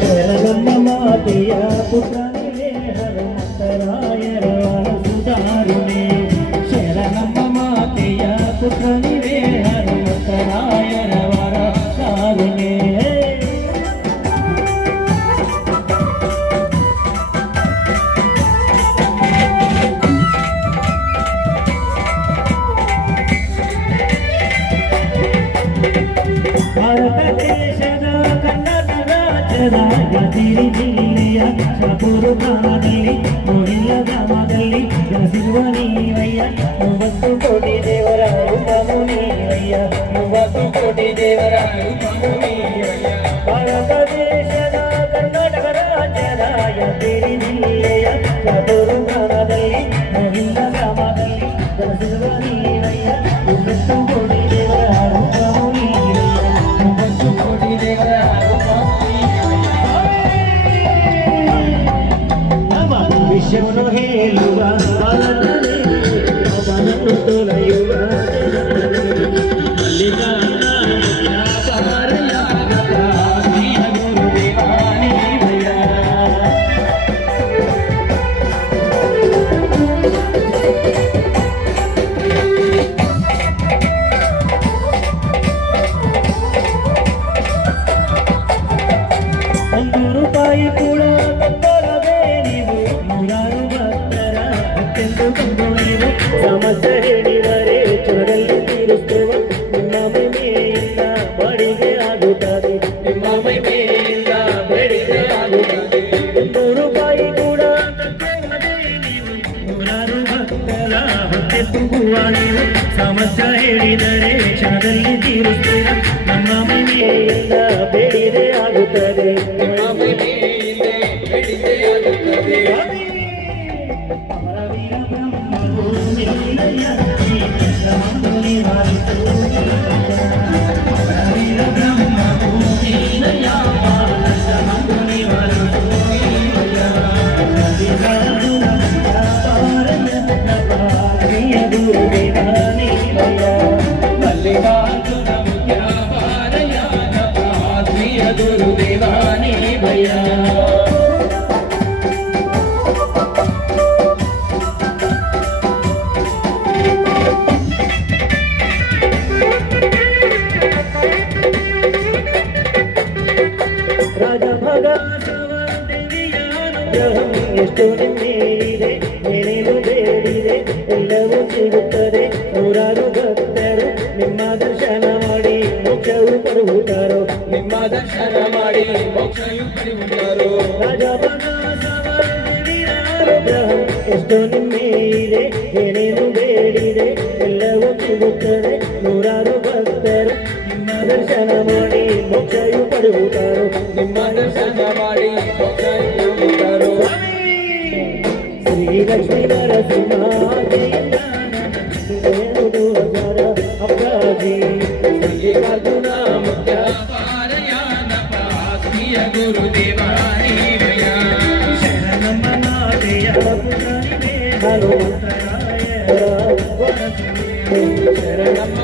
ಶರಣಮ್ಮ ಮಾತೆಯ ಪುತ್ರನಿಗೆ ಹನುಮಂತರಾಯರ ಸುಧಾರುಣೆ ಶರಣಮ್ಮ ಮಾತೆಯ ಪುತ್ರನಿಗೆ ಹನುಮಂತರಾಯರ ವರ ಸಾರುಣೆ ಭಾರತ ದೇಶದ ಕನ್ನಡ ರಾಜ್ಯದ ಯಾದಗಿರಿ ಜಿಲ್ಲೆಯ ಶಾಪುರ ಗ್ರಾಮದಲ್ಲಿ ಮೋಹಿಲ್ಲ ಗ್ರಾಮದಲ್ಲಿ ಜನಿಸಿರುವ ನೀವಯ್ಯ 30 ಕೋಟಿ ದೇವರ ರೂಪವು ನೀವಯ್ಯ 30 ಕೋಟಿ ದೇವರ ರೂಪವು ನೀವಯ್ಯ ಭಾರತ ದೇಶದ ಕರ್ನಾಟಕ ರಾಜ್ಯದ ಯಾದಗಿರಿ ಜಿಲ್ಲೆಯ ಶಾಪುರ ಗ್ರಾಮದಲ್ಲಿ ಮೋಹಿಲ್ಲ ಗ್ರಾಮದಲ್ಲಿ ಜನಿಸಿರುವ ನೀವಯ್ಯ 30 ಕೋಟಿ ದೇವರ ರೂಪವು ವಿಷಯವನ್ನು ಹೇಳುವ ಅವನನ್ನು ತೊಳೆಯುವ ₹1 ಕೂಡ ಸಮಸ್ಯೆ ಹೇಳಿದರೆ ಚುರದಲ್ಲಿ ತೀರಿಸುವ ನಿಮ್ಮ ಮೈಮೆಯಿಂದ ಬಡಿಗೆ ಆಗುತ್ತದೆ ನಿಮ್ಮ ಮೈಮೆಯಿಂದ ಬೇಡಿಕೆ ಆಗುತ್ತದೆ ₹1 ಕೂಡ ನೀವು 100 ಭಕ್ತರ ಹೊಟ್ಟೆ ತುಂಬುವ ನೀವು ಸಮಸ್ಯೆ ಹೇಳಿದರೆ ಕ್ಷಣದಲ್ಲಿ ತೀರಿಸುವ ನಮ್ಮ ಮೈಮೆಯಿಂದ ಬೇಡಿಕೆ ಆಗುತ್ತದೆ ನಿಮ್ಮ ಮೈಮೆಯಿಂದ ಬೇಡಿಕೆ ಆಗುತ್ತದೆ ಗುರುದೇವಾನಿ ಭಯ ಎಷ್ಟು ನಿಮ್ಮೇಲಿದೆ ಏನೇನು ಬೇಡಿದೆ ಎಲ್ಲವೂ ಸಿಗುತ್ತದೆ ನೂರಾರು ಭಕ್ತರು ನಿಮ್ಮ ದರ್ಶನ ಮಾಡಿ ಮೋಕ್ಷವು ಪಡೆಯುತ್ತಾರೋ ನಿಮ್ಮ ದರ್ಶನ ಮಾಡಿ ಮೋಕ್ಷವು ಪಡೆಯುತ್ತಾರೋ ಎಷ್ಟು ನಿಮ್ಮೇಲಿದೆ ಏನೇನು ಬೇಡಿದೆ ಎಲ್ಲವೂ ಸಿಗುತ್ತದೆ ನೂರಾರು ಭಕ್ತರು ನಿಮ್ಮ ದರ್ಶನ ಮಾಡಿ ಮೋಕ್ಷವು ಪಡೆಯುತ್ತಾರೋ ನಿಮ್ಮ ದರ್ಶನ ಮಾಡಿ ಮೋಕ್ಷವು ಪಡೆಯುತ್ತಾರೋ ಶ್ರೀ ಲಕ್ಷ್ಮೀ ನರಸಿಂಹ ಅಪರಾಧಿ ಸಂಗೀತಾರ್ಜುನ ಮುಖ್ಯ ಪಾರಯಾನ ಆತ್ಮೀಯ ಗುರುದೇವಾನಿ ಭಯ ಶರಣಮ್ಮ ನಾಟೆಯ ಪುರಾಣಿಗೆ ಹನುಮಂತರಾಯ ಶರಣಮ್ಮ